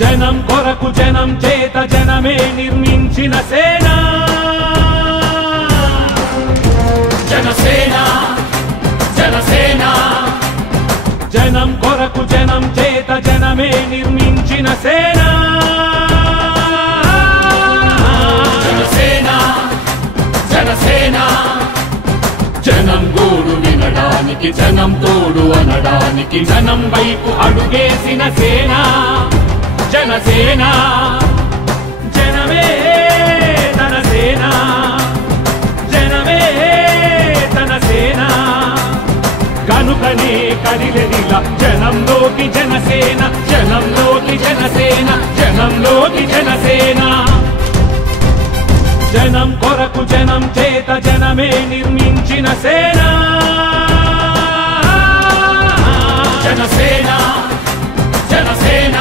జనం కొరకు జనం చేత జనమే నిర్మించిన సేన జనసేన జనసేన జనం కొరకు జనం చేత జనమే నిర్మించిన సేన జనసేన జనసేన జనం గోడు వినడానికి జనం తోడు అనడానికి జనం వైపు అడుగేసిన సేన జనసేన జనమే తన సేన జనమే తన సేన కనుకనే కదిలెదిలా జనంలోకి జనసేన జనంలోకి జనసేన జనంలోకి జనసేన జనం కొరకు జనం చేత జనమే నిర్మించిన సేన జనసేన జనసేన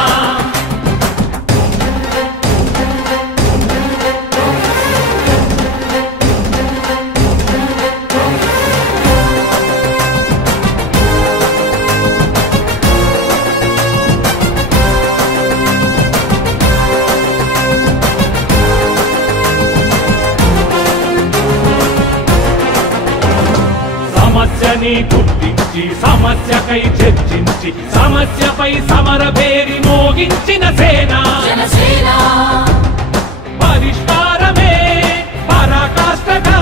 సమస్యని గుర్తించి సమస్యకై చర్చించి సమస్యపై సమర పేరి మోగించిన సేన జనసేన పరిష్కారమే పరాకాష్ఠగా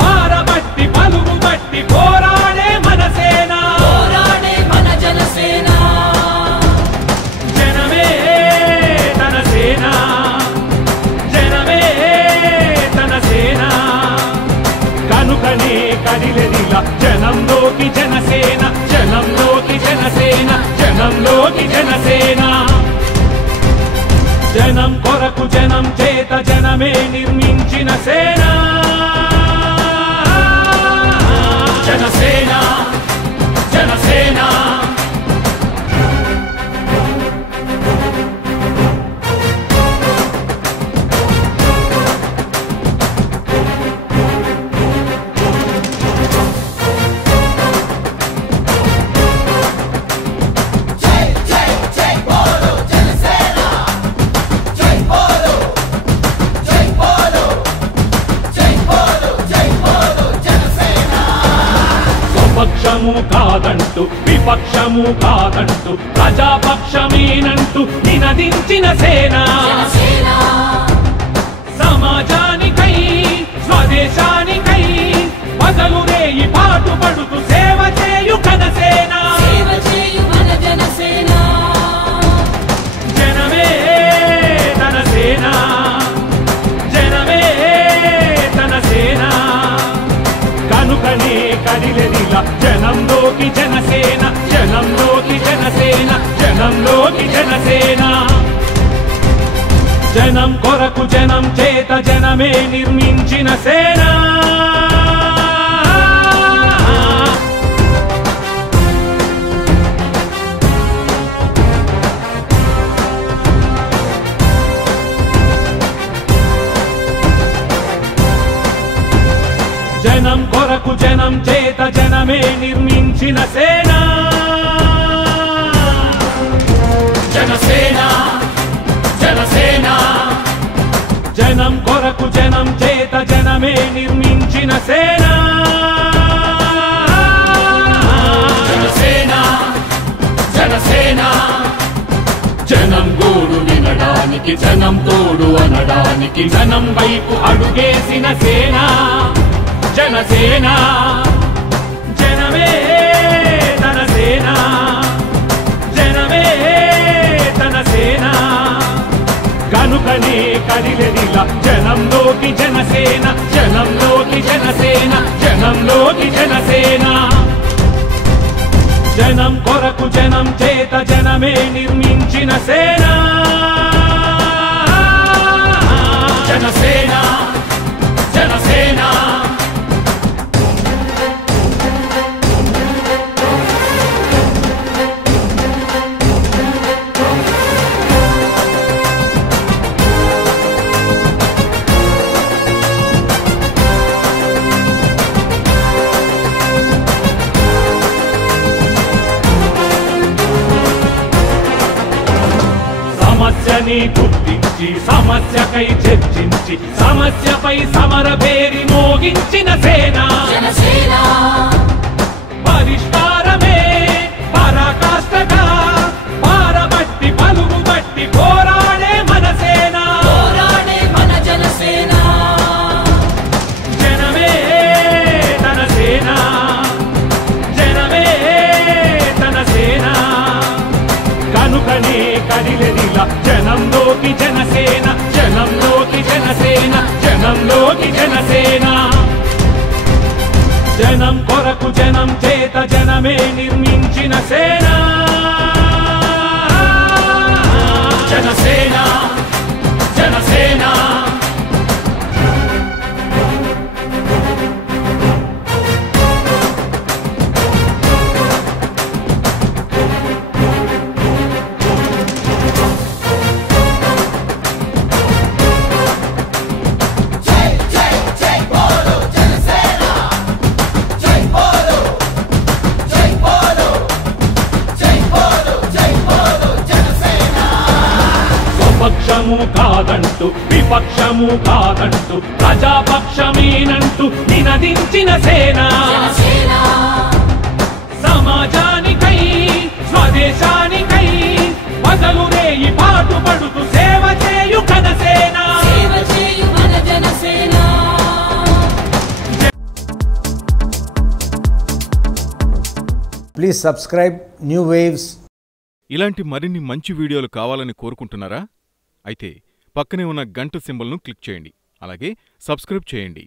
పారబట్టి పలుగు బట్టి పోరాడే మన సేన పోరాడే మన జనసేన జనమే తన సేన జనమే తన సేన కనుకనే కదిలెదిలా జనంలోకి జనసేన జనంలోకి జనసేన జనంలోకి జనసేన జనం కొరకు జనం చేత జనమే నిర్మించిన సేన జనసేన జనసేన పక్షము కాదంటూ విపక్షము కాదంటూ ప్రజాపక్షమేనంటూ నినదించిన సేన సమాజానికై స్వదేశానికై బదలు రేయి పాటుపడుతూ సేవ చేయు కనసేన జనమే తన సేన జనమే తన సేన కనుకనే కదిలెదిలా జనంలోకి జనసేన జనంలోకి జనసేన జనంలోకి జనసేన జనం కొరకు జనం చేత జనమే నిర్మించిన సేన జనం కొరకు జనం చేత జనమే నిర్మించిన సేన జనసేన జనసేన జనం కొరకు జనం చేత జనమే నిర్మించిన సేన జనసేన జనసేన జనం గోడు వినడానికి జనం తోడు అనడానికి జనం వైపు అడుగేసిన సేన జనసేన జనమే తన సేన జనమే తన సేన కనుకనే కదిలెదిలా జనంలోకి జనసేన జనంలోకి జనసేన జనంలోకి జనసేన జనం కొరకు జనం చేత జనమే నిర్మించిన సేన జనసేన జనసేన సమస్యని గుర్తించి సమస్యకై చర్చించి సమస్యపై సమర పేరి మోగించిన సేన జనసేన పరిష్కారమే పరాకాష్ఠగా పారబట్టి పలుగు బట్టి పోరాడే మన సేన పోరాడే మన జనసేన జనమే తన సేన జనమే తన సేన కనుకనే కదిలెదిలా జనంలోకి జనసేన జనంలోకి జనసేన జనంలోకి జనసేన జనం కొరకు జనం చేత జనమే నిర్మించిన సేన జనసేన జనసేన జై జై జై బోలో జనసేన జై బోలో జై బోలో జై బోలో జై బోలో జనసేన స్వపక్షము కాదంటూ విపక్షము కాదంటూ ప్రజాపక్షమేనంటూ నినదించిన సేన జనసేన సమాజానికై స్వదేశానికై పగలురేయి పాటుపడుతూ సేవ చేయు ఘనసేన సేవ చేయు మన Janasena Please subscribe New Waves. ఇలాంటి మరిన్ని మంచి వీడియోలు కావాలని కోరుకుంటున్నారా? అయితే పక్కనే ఉన్న గంట సింబల్ను క్లిక్ చేయండి. అలాగే సబ్స్క్రైబ్ చేయండి.